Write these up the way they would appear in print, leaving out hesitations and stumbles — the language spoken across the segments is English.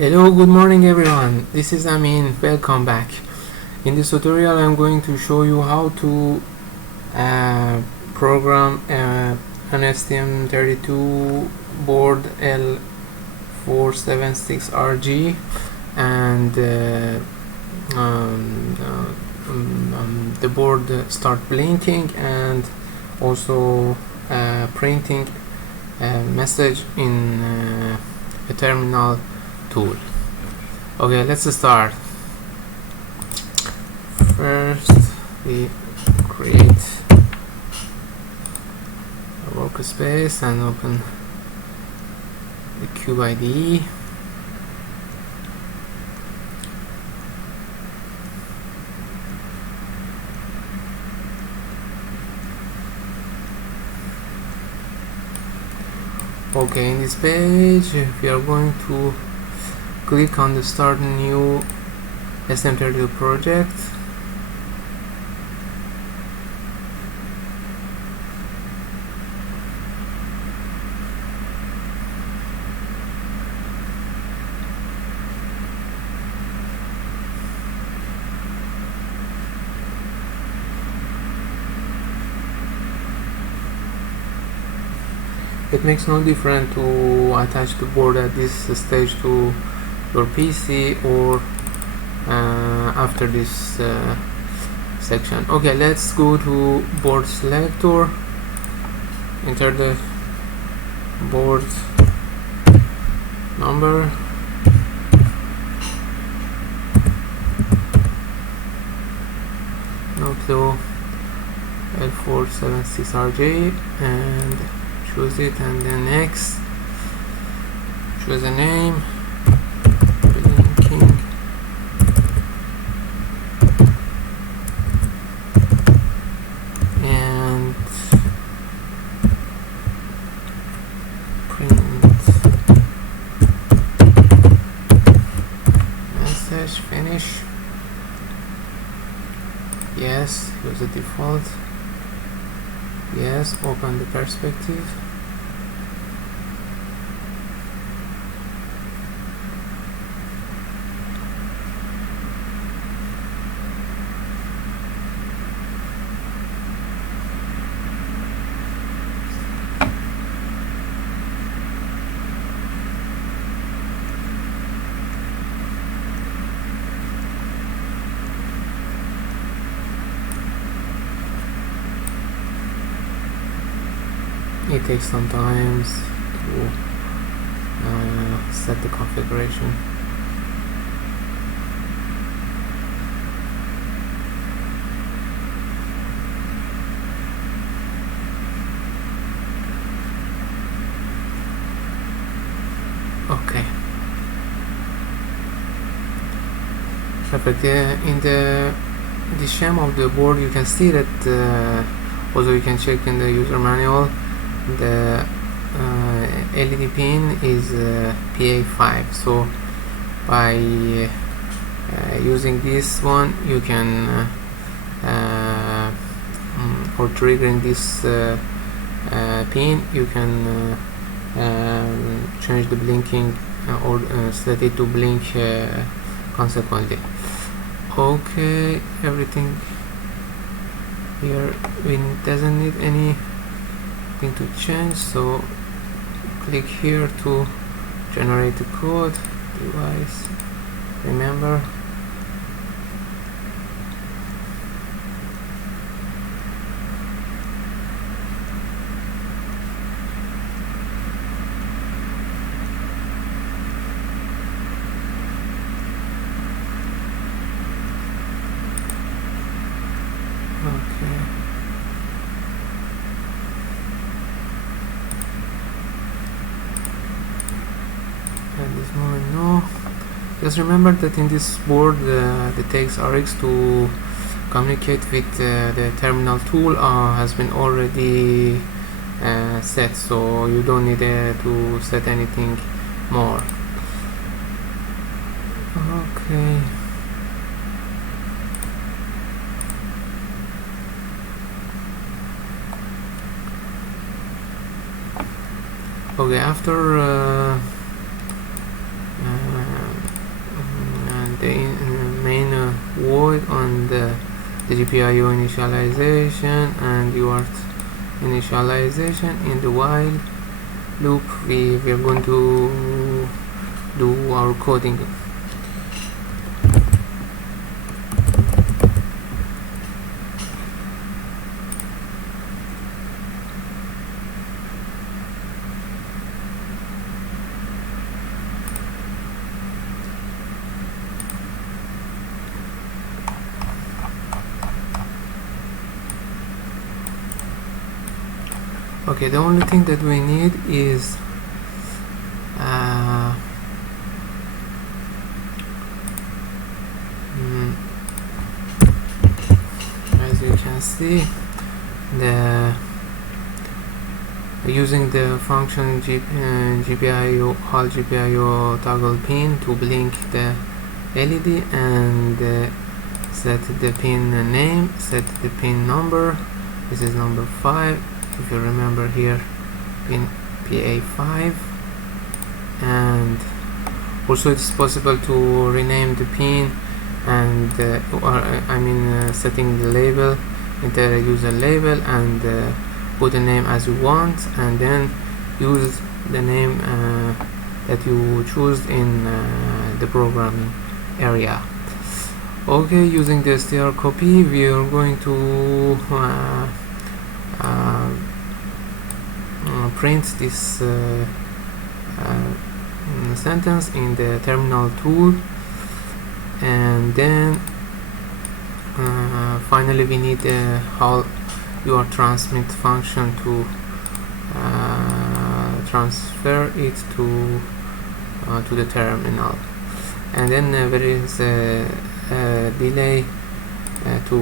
Hello, good morning everyone. This is Amin. Welcome back. In this tutorial I'm going to show you how to program an STM32 board L476RG and the board start blinking and also printing a message in a terminal tool. Okay, let's start. First we create a workspace and open the cube-IDE. Okay, in this page we are going to click on the start new STM32 project. It makes no difference to attach the board at this stage to your PC or after this section. Okay, let's go to board selector, enter the board number, no clue, L476RG, and choose it, and then next, choose a name, blinking, and print message, finish, yes, use the default, yes, open the perspective. It takes some time to set the configuration. Okay, perfect. In the sham of the board you can see that also you can check in the user manual, the LED pin is PA5, so by using this one you can or triggering this pin you can change the blinking or set it to blink consequently. Okay, everything here doesn't need anything to change, so click here to generate the code, device, remember. Okay. At this moment, no. Just remember that in this board the text RX to communicate with the terminal tool has been already set, so you don't need to set anything more. Okay. Okay, after void on the GPIO initialization and UART initialization. In the while loop we are going to do our coding. Okay, the only thing that we need is as you can see, using the function GPIO toggle pin to blink the LED and set the pin name, set the pin number. This is number 5. If you remember here, pin PA5, and also it's possible to rename the pin and setting the label, enter a user label and put a name as you want, and then use the name that you choose in the programming area. Okay, using the strcpy we are going to print this sentence in the terminal tool, and then finally we need how your transmit function to transfer it to the terminal, and then there is a delay to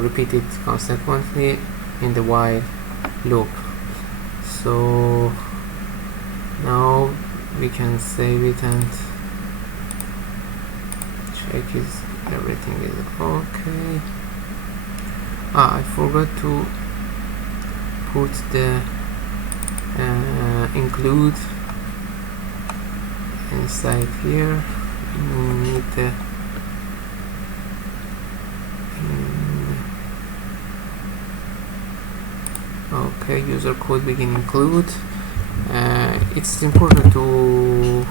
repeat it consequently in the while loop. So now we can save it and check if everything is okay. I forgot to put the include inside here. We need the okay, user code begin include. It's important to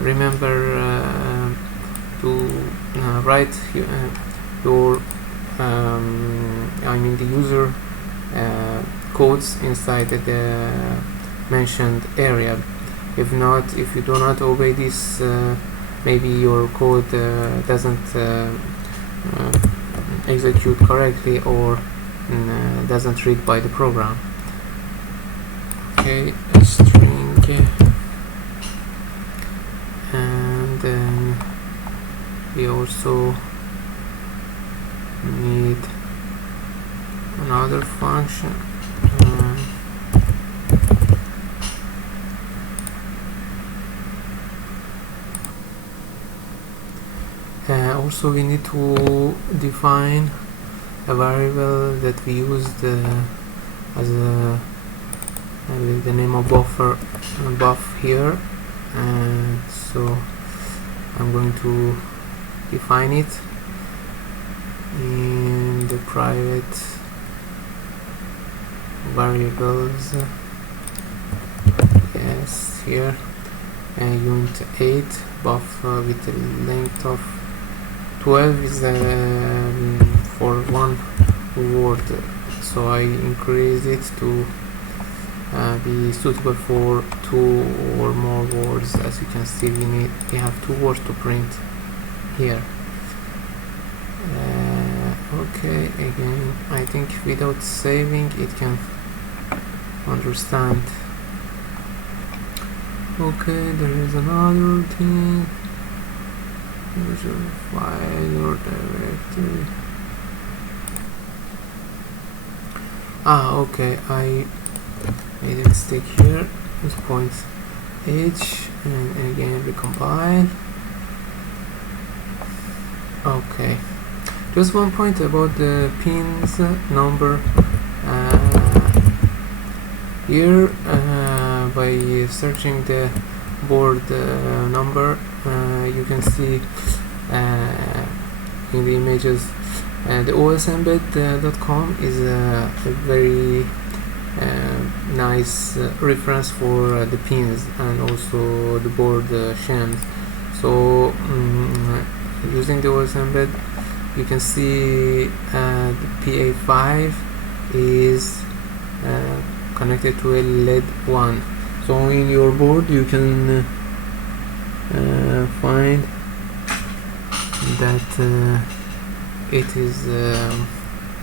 remember to write your the user codes inside the mentioned area. If not, if you do not obey this, maybe your code doesn't execute correctly or doesn't read by the program. Okay, a string, and then we also need another function. Also we need to define a variable that we used as the name of buffer buff here, and so I'm going to define it in the private variables. Yes, here unit 8 buff with a length of 12 is for one word, so I increase it to be suitable for 2 or more words. As you can see, we have 2 words to print here. Okay, again, I think without saving it can understand. Okay, there is another thing. User file or directory. Okay, I made a mistake here. This point H, and again recompile. Okay, just one point about the pins number. Here, by searching the board number, you can see copying the images. And the osembed.com is a very nice reference for the pins and also the board shims. So using the osembed, you can see the PA5 is connected to a LED 1. So in your board you can find that it is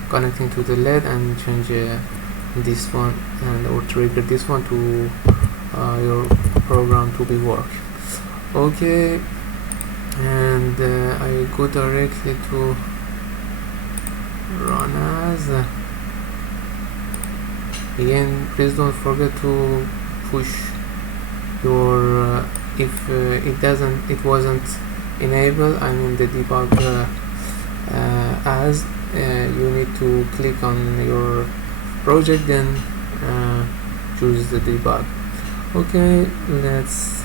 connecting to the LED, and change this one and or trigger this one to your program to be work. Okay, and I go directly to run as. Again, please don't forget to push your if it wasn't enabled, I mean the debug as you need to click on your project, then choose the debug. Okay, let's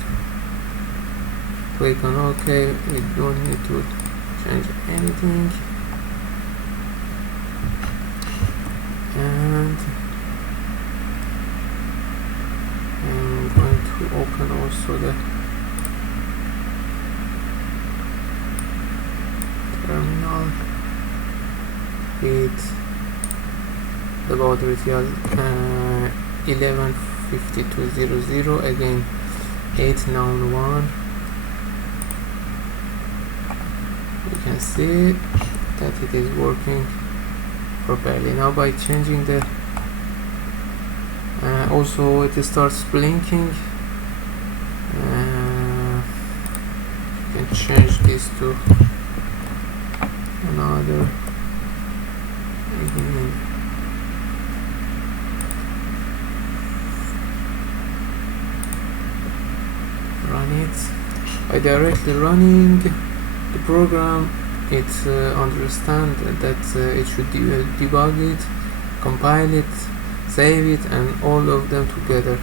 click on OK. We don't need to change anything, and I'm going to open also the terminal with the baud rate 115200, again 891. You can see that it is working properly. Now by changing the also it starts blinking. You can change this to another. Again, run it. By directly running the program, it understands that it should debug it, compile it, save it, and all of them together.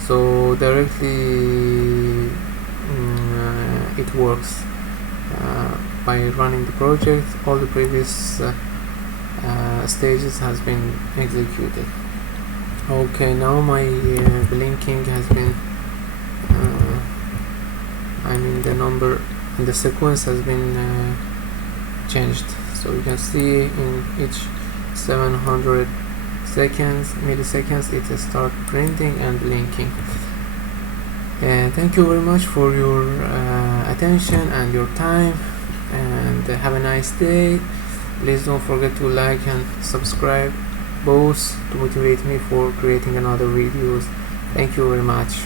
So directly it works by running the project. All the previous stages has been executed. Okay, now my blinking has been I mean the number in the sequence has been changed. So you can see in each 700 milliseconds it start printing and blinking. Thank you very much for your attention and your time, and have a nice day. Please don't forget to like and subscribe, both to motivate me for creating another videos. Thank you very much.